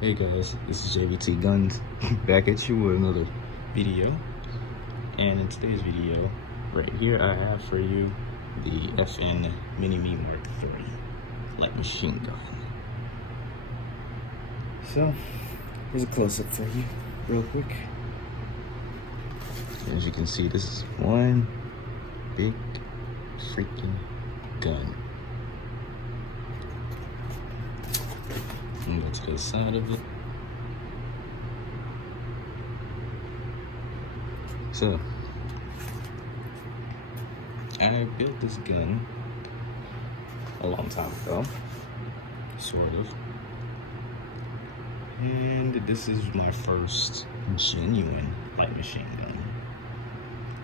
Hey guys, this is JVT Guns back at you with another video. And in today's video, right here I have for you the FN Minimi Mark III light machine gun. So, here's a close-up for you, real quick. As you can see, this is one big freaking gun. Go to the side of it. So, I built this gun a long time ago, sort of. And this is my first genuine light machine gun.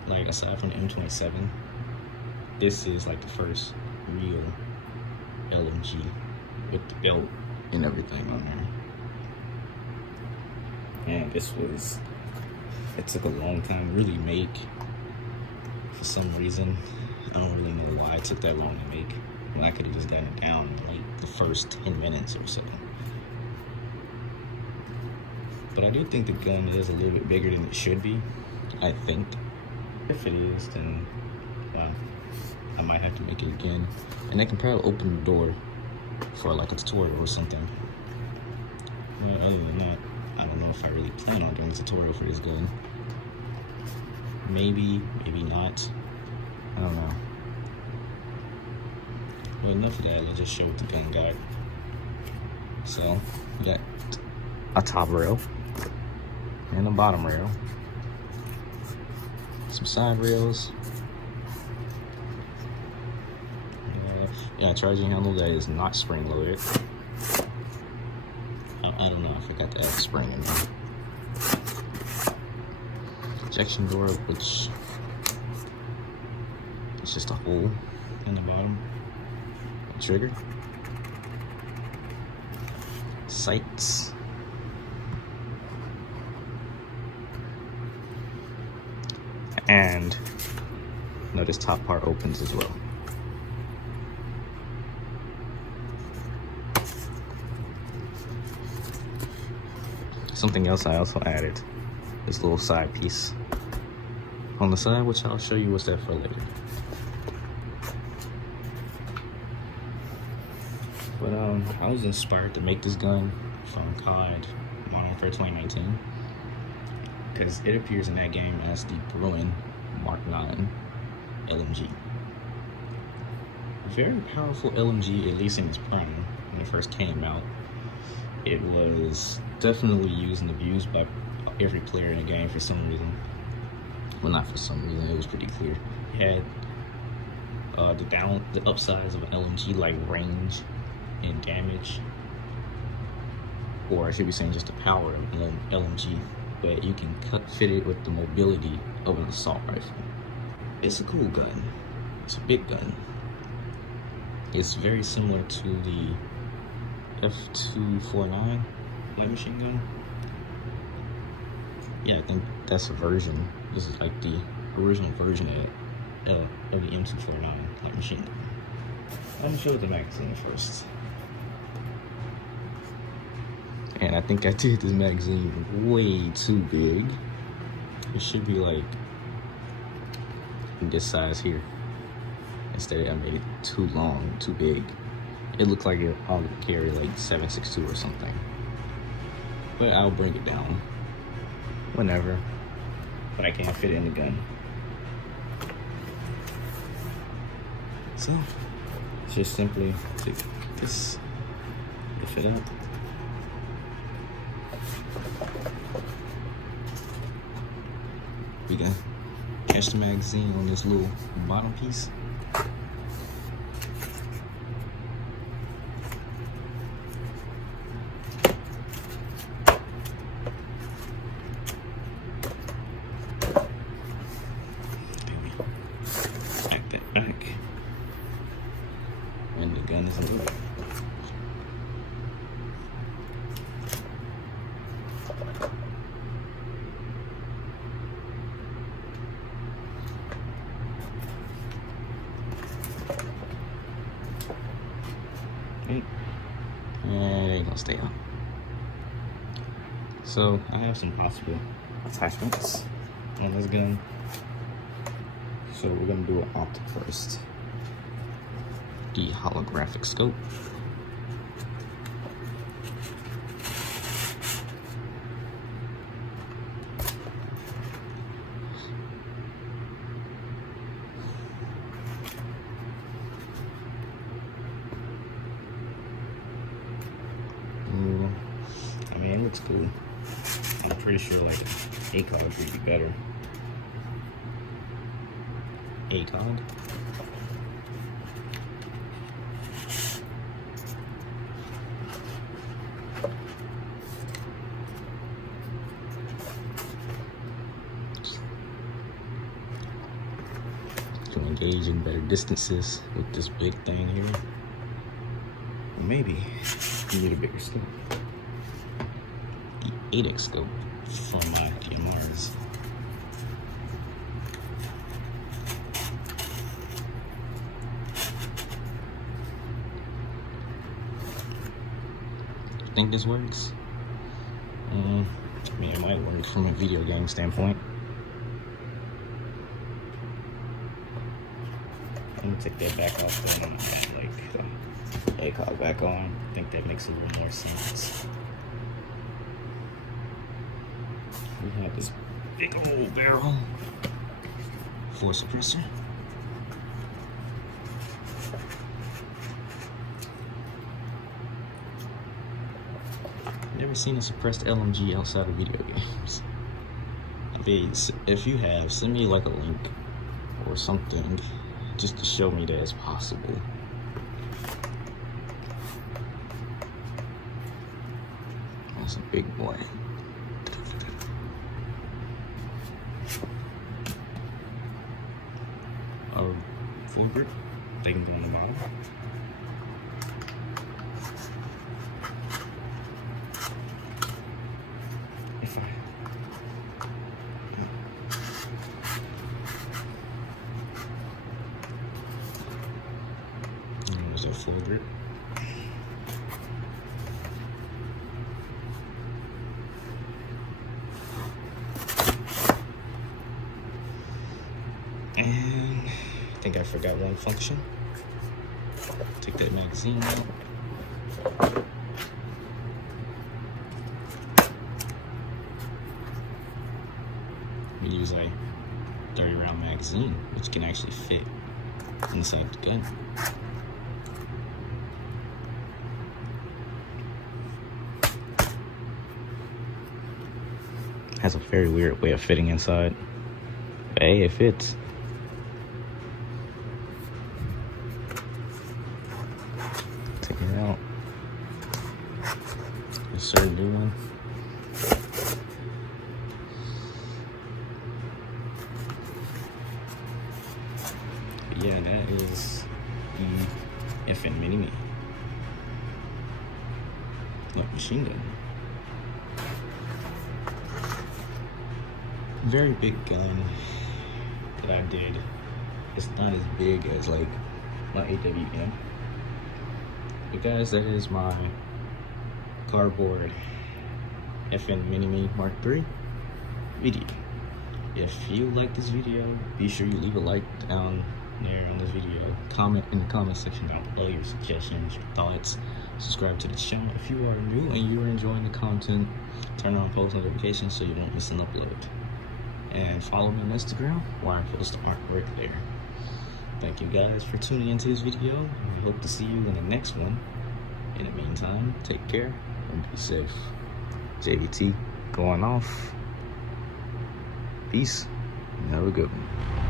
Like, aside from the M249, this is like the first real LMG with the belt and everything on there. And this was, it took a long time to really make. For some reason, I don't really know why it took that long to make, when I could have just gotten it down in like the first 10 minutes or so. But I do think the gun is a little bit bigger than it should be, I think. If it is, then I might have to make it again. And I can probably open the door for like a tutorial or something. Well, other than that, I don't know if I really plan on doing a tutorial for this gun. Maybe, maybe not. I don't know. Well, enough of that. Let's just show what the gun got. So, we got a top rail and a bottom rail. Some side rails. Yeah, charging handle that is not spring loaded. I don't know if I got to add spring in there. Ejection door, which is just a hole in the bottom. A trigger. Sights. And notice top part opens as well. Something else I also added, this little side piece on the side, which I'll show you what's that for later. But I was inspired to make this gun from COD Modern Warfare 2019 because it appears in that game as the Bruin Mark 9 LMG. Very powerful LMG, at least in its prime when it first came out. It was definitely used and abused by every player in the game for some reason. Well, not for some reason, it was pretty clear. It had the upsides of an LMG, like range and damage, or I should be saying just the power of an LMG, but you can fit it with the mobility of an assault rifle. It's a cool gun. It's a big gun. It's very similar to the M249 light machine gun. Yeah, I think that's a version. This is like the original version of the M249 light machine gun. Let me show you the magazine first. And I think I did this magazine way too big. It should be like this size here. Instead, I made it too long, too big. It looked like it ought to carry like 7.62 or something. But I'll bring it down whenever. But I can't fit it in the gun. So, just simply take this, lift it up. We can catch the magazine on this little bottom piece. Back, and the gun is in the way. Okay. And it ain't gonna stay on. So I have some possible attachments on this gun. So we're gonna do an optic first. The holographic scope. I mean, it looks cool. I'm pretty sure like ACOG would be better. ACOG. To engage in better distances with this big thing here. Maybe you need a bigger scope. The 8x scope for my DMRs. Think this works? I mean, it might work from a video game standpoint. Let me take that back off and like ACOG back on. I think that makes a little more sense. We have this big old barrel for suppressor. Never seen a suppressed LMG outside of video games. Please, if you have, send me like a link or something just to show me that it's possible. That's a big boy. Full grip, they can go on the bottom. If I there's a full grip. And I think I forgot one function. Take that magazine out. We use a 30-round magazine, which can actually fit inside the gun. Has a very weird way of fitting inside. But hey, it fits. Take it out. Insert a new one. But yeah, that is the FN Minimi. Like machine gun. Very big gun that I did. It's not as big as like my AWM. But guys, that is my cardboard FN Minimi Mark III video. If you like this video, be sure you leave a like down there on this video. Comment in the comment section down below your suggestions, your thoughts. Subscribe to the channel if you are new and you are enjoying the content. Turn on post notifications so you won't miss an upload. And follow me on Instagram where I post artwork there. Thank you guys for tuning into this video. We hope to see you in the next one. In the meantime, take care and be safe. JVT going off. Peace and have a good one.